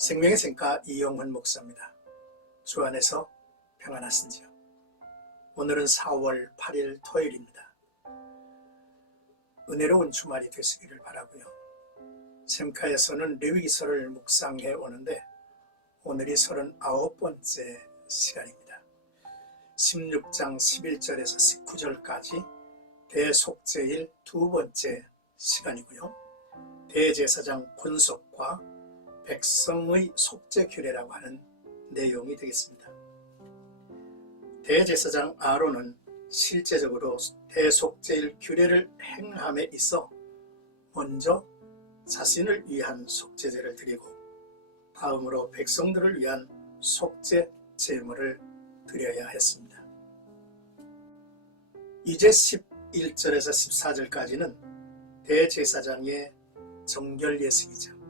생명의 샘가 이영훈 목사입니다. 주 안에서 평안하신지요? 오늘은 4월 8일 토요일입니다. 은혜로운 주말이 되시기를 바라고요. 샘가에서는 레위기서를 묵상해 오는데 오늘이 39번째 시간입니다. 16장 11절에서 19절까지 대속죄일 두 번째 시간이고요. 대제사장 군속과 백성의 속죄 규례라고 하는 내용이 되겠습니다. 대제사장 아론은 실제적으로 대속죄일 규례를 행함에 있어 먼저 자신을 위한 속죄제를 드리고 다음으로 백성들을 위한 속죄 제물을 드려야 했습니다. 이제 11절에서 14절까지는 대제사장의 정결 예식이죠.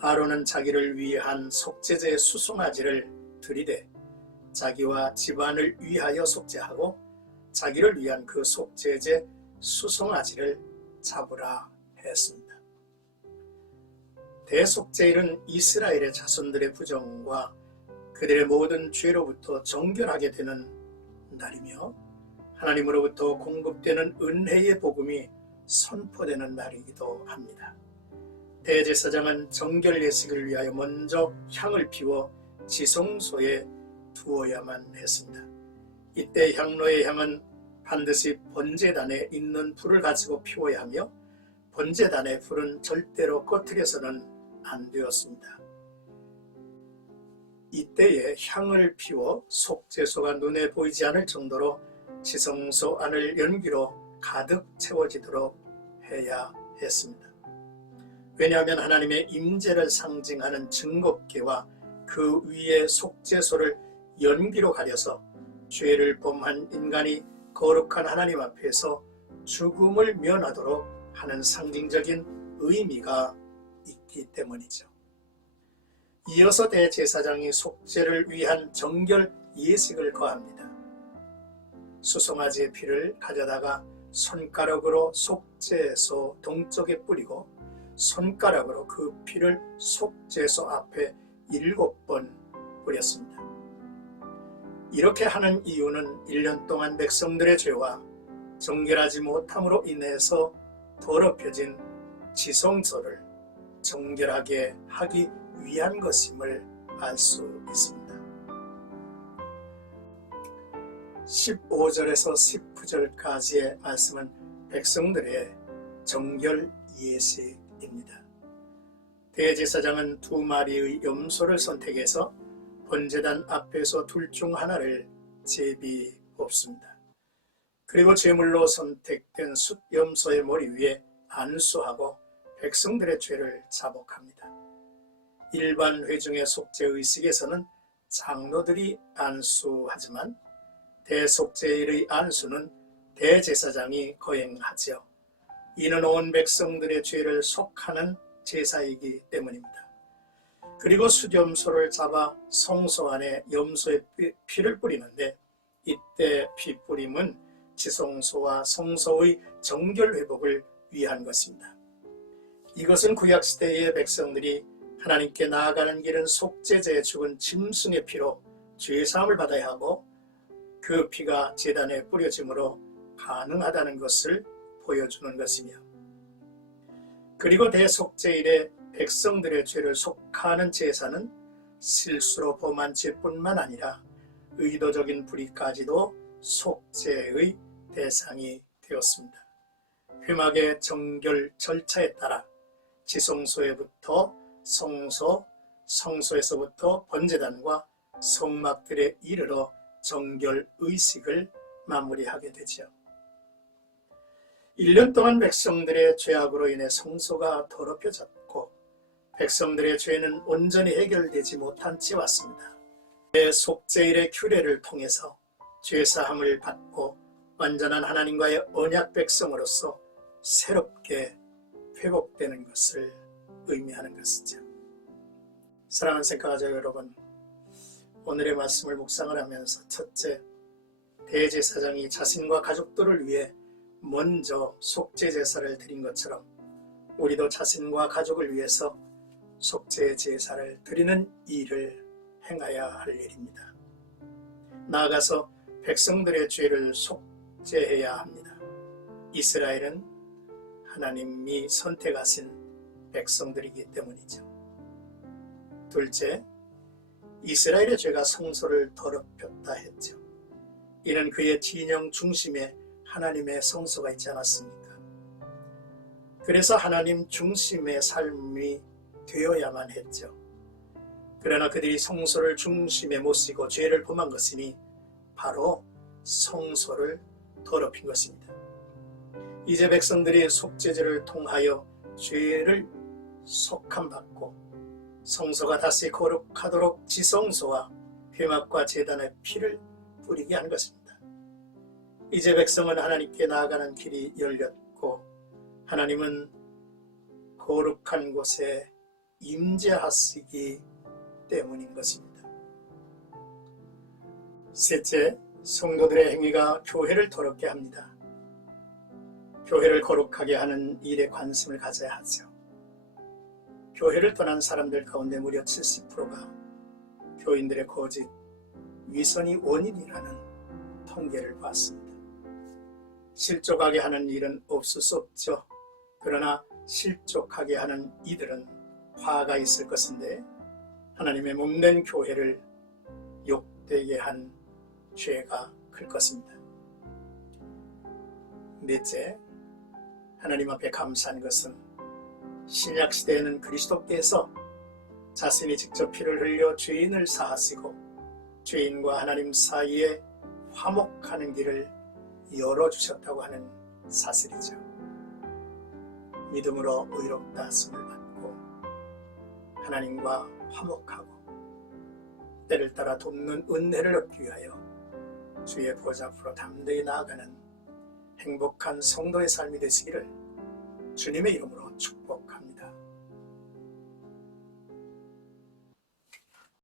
아론은 자기를 위한 속죄제의 수송아지를 들이되 자기와 집안을 위하여 속죄하고 자기를 위한 그 속죄제 수송아지를 잡으라 했습니다. 대속죄일은 이스라엘의 자손들의 부정과 그들의 모든 죄로부터 정결하게 되는 날이며 하나님으로부터 공급되는 은혜의 복음이 선포되는 날이기도 합니다. 대제사장은 정결 예식을 위하여 먼저 향을 피워 지성소에 두어야만 했습니다. 이때 향로의 향은 반드시 번제단에 있는 불을 가지고 피워야 하며 번제단의 불은 절대로 꺼트려서는 안 되었습니다. 이때에 향을 피워 속죄소가 눈에 보이지 않을 정도로 지성소 안을 연기로 가득 채워지도록 해야 했습니다. 왜냐하면 하나님의 임재를 상징하는 증거궤와 그 위에 속죄소를 연기로 가려서 죄를 범한 인간이 거룩한 하나님 앞에서 죽음을 면하도록 하는 상징적인 의미가 있기 때문이죠. 이어서 대제사장이 속죄를 위한 정결 예식을 거합니다. 수송아지의 피를 가져다가 손가락으로 속죄소 동쪽에 뿌리고 손가락으로 그 피를 속죄소 앞에 7번 뿌렸습니다. 이렇게 하는 이유는 1년 동안 백성들의 죄와 정결하지 못함으로 인해서 더럽혀진 지성소를 정결하게 하기 위한 것임을 알 수 있습니다. 15절에서 19절까지의 말씀은 백성들의 정결 예식입니다. 대제사장은 2마리의 염소를 선택해서 번제단 앞에서 둘 중 하나를 제비 뽑습니다. 그리고 제물로 선택된 숫염소의 머리 위에 안수하고 백성들의 죄를 자복합니다. 일반 회중의 속죄 의식에서는 장로들이 안수하지만 대속죄일의 안수는 대제사장이 거행하지요. 이는 온 백성들의 죄를 속하는 제사이기 때문입니다. 그리고 숫염소를 잡아 성소 안에 염소의 피를 뿌리는데 이때 피 뿌림은 지성소와 성소의 정결 회복을 위한 것입니다. 이것은 구약시대의 백성들이 하나님께 나아가는 길은 속죄제에 죽은 짐승의 피로 죄사함을 받아야 하고 그 피가 제단에 뿌려짐으로 가능하다는 것을 보여주는 것이며 그리고 대속죄일에 백성들의 죄를 속하는 제사는 실수로 범한 죄뿐만 아니라 의도적인 불의까지도 속죄의 대상이 되었습니다. 회막의 정결 절차에 따라 지성소에부터 성소, 성소에서부터 번제단과 성막들에 이르러 정결 의식을 마무리하게 되죠. 1년 동안 백성들의 죄악으로 인해 성소가 더럽혀졌고 백성들의 죄는 온전히 해결되지 못한 채 왔습니다. 대속죄일의 규례를 통해서 죄사함을 받고 완전한 하나님과의 언약 백성으로서 새롭게 회복되는 것을 의미하는 것이죠. 사랑하는 샘가가족 여러분, 오늘의 말씀을 묵상을 하면서 첫째, 대제사장이 자신과 가족들을 위해 먼저 속죄제사를 드린 것처럼 우리도 자신과 가족을 위해서 속죄 제사를 드리는 일을 행하여야 할 일입니다. 나아가서 백성들의 죄를 속죄해야 합니다. 이스라엘은 하나님이 선택하신 백성들이기 때문이죠. 둘째, 이스라엘의 죄가 성소를 더럽혔다 했죠. 이는 그의 진영 중심에 하나님의 성소가 있지 않았습니까? 그래서 하나님 중심의 삶이 되어야만 했죠. 그러나 그들이 성소를 중심에 모시고 죄를 범한 것이니 바로 성소를 더럽힌 것입니다. 이제 백성들이 속죄제를 통하여 죄를 속함받고 성소가 다시 거룩하도록 지성소와 회막과 제단의 피를 뿌리게 한 것입니다. 이제 백성은 하나님께 나아가는 길이 열렸고 하나님은 거룩한 곳에 임재하시기 때문인 것입니다. 셋째, 성도들의 행위가 교회를 더럽게 합니다. 교회를 거룩하게 하는 일에 관심을 가져야 하죠. 교회를 떠난 사람들 가운데 무려 70%가 교인들의 거짓, 위선이 원인이라는 통계를 봤습니다. 실족하게 하는 일은 없을 수 없죠. 그러나 실족하게 하는 이들은 화가 있을 것인데 하나님의 몸된 교회를 욕되게 한 죄가 클 것입니다. 넷째, 하나님 앞에 감사한 것은 신약시대에는 그리스도께서 자신이 직접 피를 흘려 죄인을 사하시고 죄인과 하나님 사이에 화목하는 길을 열어주셨다고 하는 사실이죠. 믿음으로 의롭다 하심을 받고 하나님과 화목하고 때를 따라 돕는 은혜를 얻기 위하여 주의 보좌 앞으로 담대히 나아가는 행복한 성도의 삶이 되시기를 주님의 이름으로 축복합니다.